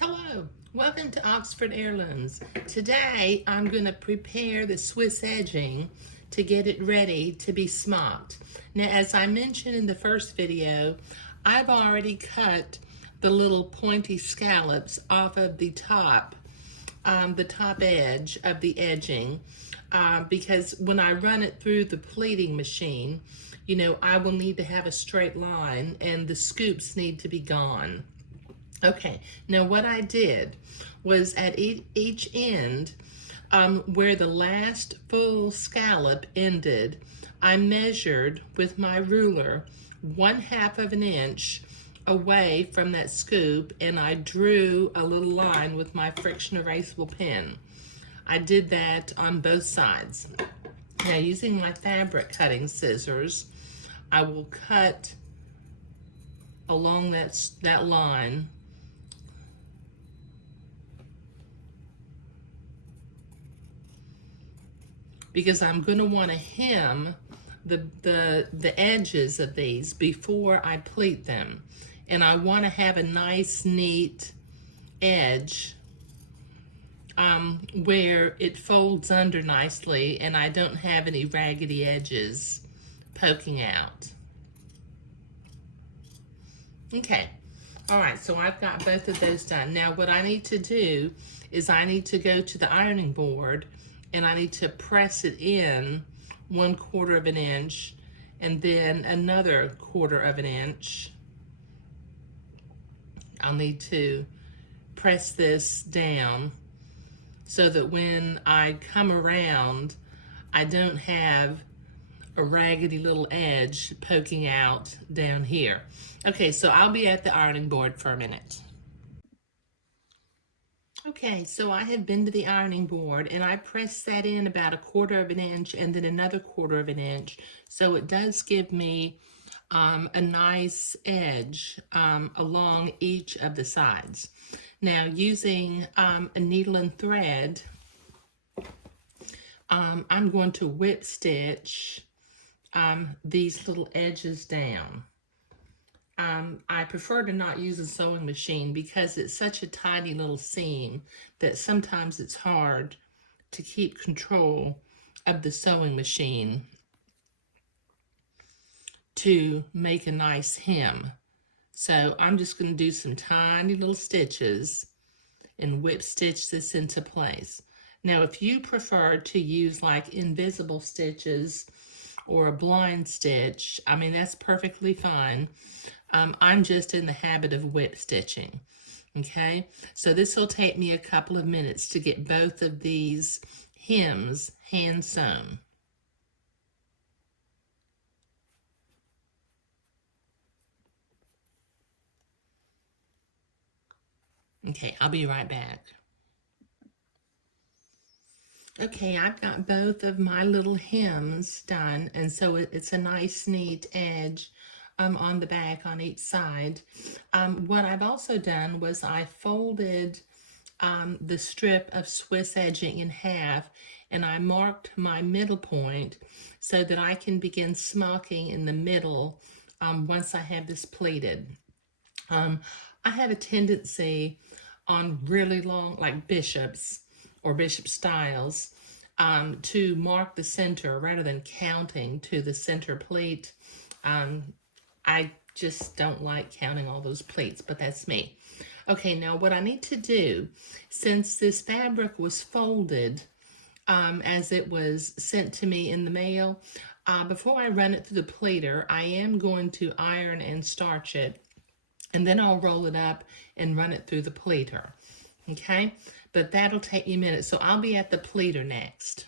Hello, welcome to Oxford Heirlooms. Today I'm going to prepare the Swiss edging to get it ready to be smocked. Now, as I mentioned in the first video, I've already cut the little pointy scallops off of the top edge of the edging because when I run it through the pleating machine, I will need to have a straight line and the scoops need to be gone. Okay, now what I did was at each end, where the last full scallop ended, I measured with my ruler 1/2 of an inch away from that scoop, and I drew a little line with my friction erasable pen. I did that on both sides. Now, using my fabric cutting scissors, I will cut along that line. Because I'm going to want to hem the edges of these before I pleat them. And I want to have a nice, neat edge where it folds under nicely and I don't have any raggedy edges poking out. Okay, all right, so I've got both of those done. Now what I need to do is I need to go to the ironing board and I need to press it in 1/4 of an inch and then another 1/4 of an inch. I'll need to press this down so that when I come around, I don't have a raggedy little edge poking out down here. Okay, so I'll be at the ironing board for a minute. Okay, so I have been to the ironing board and I pressed that in about 1/4 of an inch and then another 1/4 of an inch. So it does give me a nice edge along each of the sides. Now, using a needle and thread, I'm going to whip stitch these little edges down. I prefer to not use a sewing machine because it's such a tiny little seam that sometimes it's hard to keep control of the sewing machine to make a nice hem. So I'm just going to do some tiny little stitches and whip stitch this into place. Now, if you prefer to use like invisible stitches or a blind stitch, I mean, that's perfectly fine. I'm just in the habit of whip stitching, okay? So this will take me a couple of minutes to get both of these hems hand sewn. Okay, I'll be right back. Okay, I've got both of my little hems done, and so it's a nice, neat edge on the back on each side. What I've also done was I folded the strip of Swiss edging in half and I marked my middle point so that I can begin smocking in the middle once I have this pleated. I have a tendency on really long, like bishops or bishop styles, to mark the center rather than counting to the center pleat. I just don't like counting all those pleats, but that's me. Okay, now what I need to do, since this fabric was folded as it was sent to me in the mail, before I run it through the pleater, I am going to iron and starch it, and then I'll roll it up and run it through the pleater, okay? But that'll take me a minute, so I'll be at the pleater next.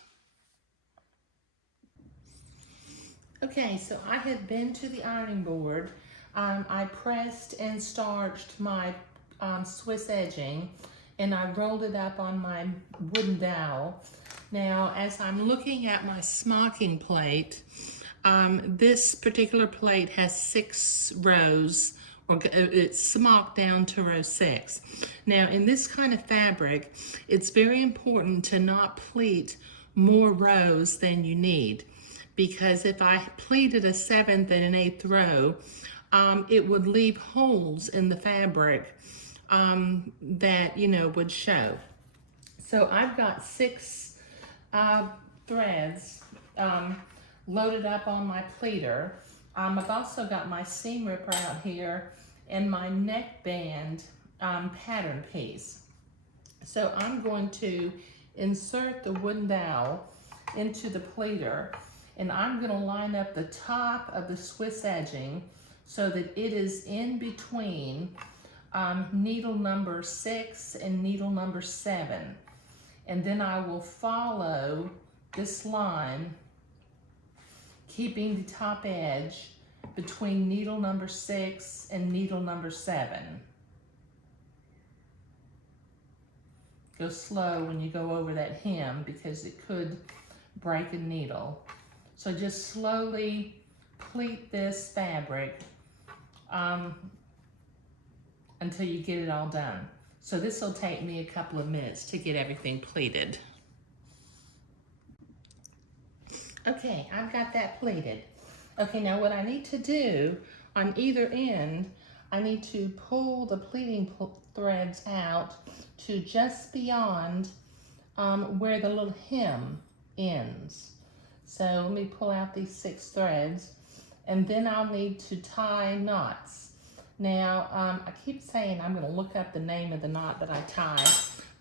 Okay, so I have been to the ironing board. I pressed and starched my Swiss edging and I rolled it up on my wooden dowel. Now, as I'm looking at my smocking plate, this particular plate has 6 rows, or it's smocked down to row 6. Now, in this kind of fabric, it's very important to not pleat more rows than you need, because if I pleated a 7th and an 8th row, it would leave holes in the fabric that, you know, would show. So I've got 6 threads loaded up on my pleater. I've also got my seam ripper out here and my neckband pattern piece. So I'm going to insert the wooden dowel into the pleater, and I'm going to line up the top of the Swiss edging so that it is in between needle number 6 and needle number 7. And then I will follow this line, keeping the top edge between needle number 6 and needle number 7. Go slow when you go over that hem because it could break a needle. So just slowly pleat this fabric until you get it all done. So this will take me a couple of minutes to get everything pleated. Okay, I've got that pleated. Okay, now what I need to do on either end, I need to pull the pleating threads out to just beyond where the little hem ends. So let me pull out these 6 threads, and then I'll need to tie knots. Now, I keep saying I'm going to look up the name of the knot that I tie,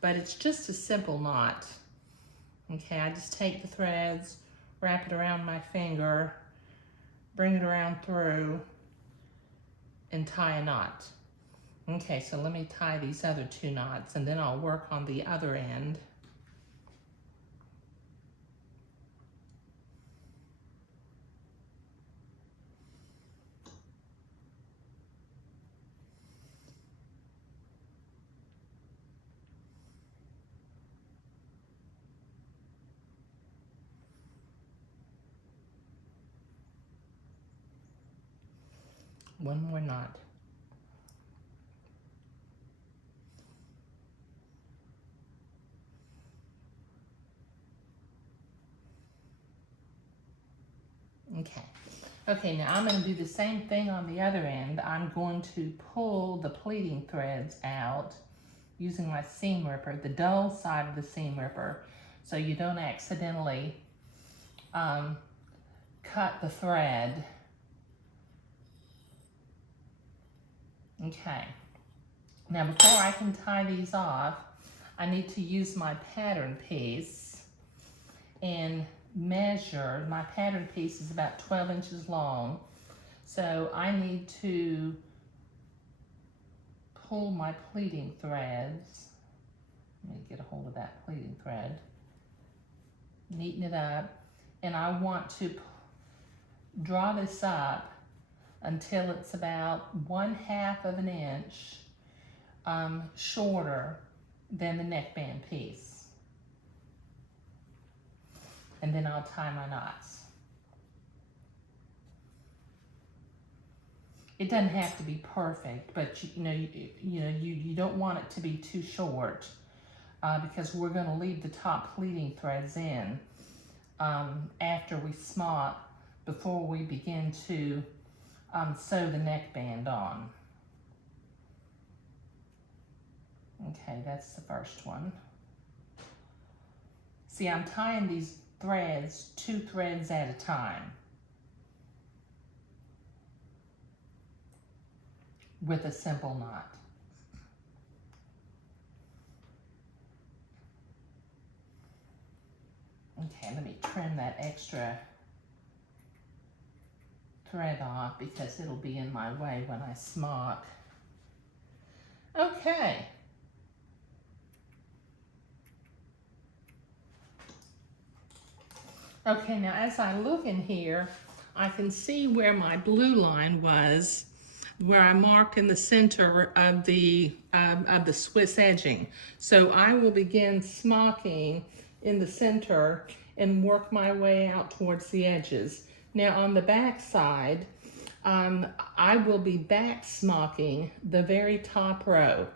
but it's just a simple knot. Okay, I just take the threads, wrap it around my finger, bring it around through, and tie a knot. Okay, so let me tie these other 2 knots, and then I'll work on the other end. One more knot. Okay. Okay, now I'm going to do the same thing on the other end. I'm going to pull the pleating threads out using my seam ripper, the dull side of the seam ripper, so you don't accidentally cut the thread. Okay. Now before I can tie these off, I need to use my pattern piece and measure. My pattern piece is about 12 inches long, so I need to pull my pleating threads. Let me get a hold of that pleating thread, neaten it up, and I want to draw this up until it's about 1/2 of an inch shorter than the neckband piece. And then I'll tie my knots. It doesn't have to be perfect, but you don't want it to be too short because we're going to leave the top pleating threads in after we smock before we begin to sew the neckband on. Okay, that's the first one. See, I'm tying these threads 2 threads at a time with a simple knot. Okay, let me trim that extra thread off because it'll be in my way when I smock. Okay. Okay, now as I look in here, I can see where my blue line was, where I marked in the center of the Swiss edging. So I will begin smocking in the center and work my way out towards the edges. Now on the back side, I will be back smocking the very top row.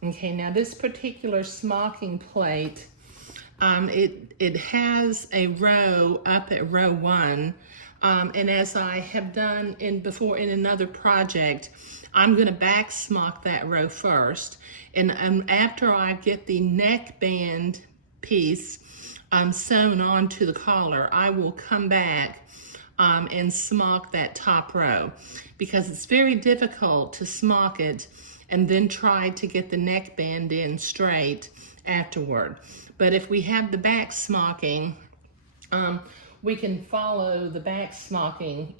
Okay, now this particular smocking plate, it has a row up at row 1, and as I have done before in another project, I'm going to back smock that row first. And after I get the neckband piece sewn onto the collar, I will come back and smock that top row, because it's very difficult to smock it and then try to get the neckband in straight afterward. But if we have the back smocking, we can follow the back smocking,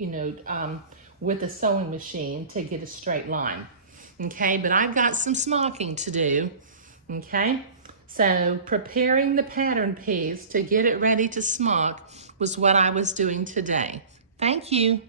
with a sewing machine to get a straight line. Okay, but I've got some smocking to do. Okay, so preparing the pattern piece to get it ready to smock was what I was doing today. Thank you.